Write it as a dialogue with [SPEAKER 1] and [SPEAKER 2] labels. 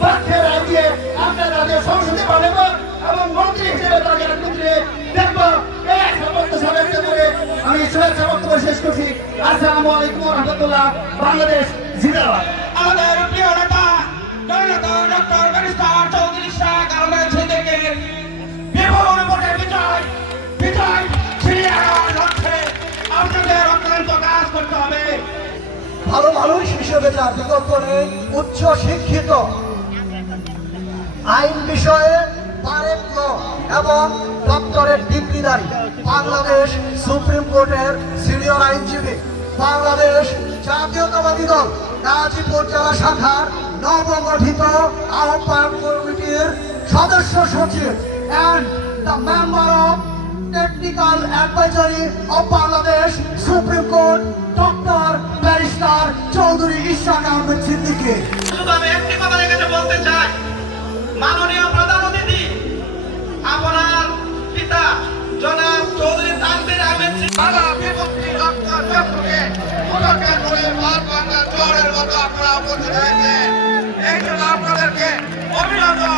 [SPEAKER 1] পক্ষে রায় দিয়ে আমরা তাদের সংসদে পাঠাব এবং মন্ত্রী হিসেবে তাদের আমি শুভেচ্ছা বক্তব্য শেষ করছি। আসসালামু আলাইকুম রহমতুল্লাহ। বাংলাদেশ জিন্দাবাদ।
[SPEAKER 2] আমাদের
[SPEAKER 1] মানুষ হিসেবে জাতিগত করে উচ্চ শিক্ষিত। আইন বিষয়ে পারেক্য এবং ডক্টরেট ডিগ্রিধারী। বাংলাদেশ সুপ্রিম কোর্টের সিনিয়র আইনজীবী। বাংলাদেশ জাতীয়তাবাদী দল, গাজীপুর জেলা শাখার নবগঠিত আহ্বায়ক কমিটির সদস্য সচিব and the member of technical advisory of Bangladesh supreme court
[SPEAKER 2] শুধু আমি একটি কথা এখানে বলতে চাই। মাননীয় প্রধান অতিথি, আপনার পিতা জনাব চৌধুরী তানভীর আহমেদ বাবা বিভক্তি রক্ত চক্রকে পুরস্কার করে জন্য আপনাদেরকে অভিনন্দন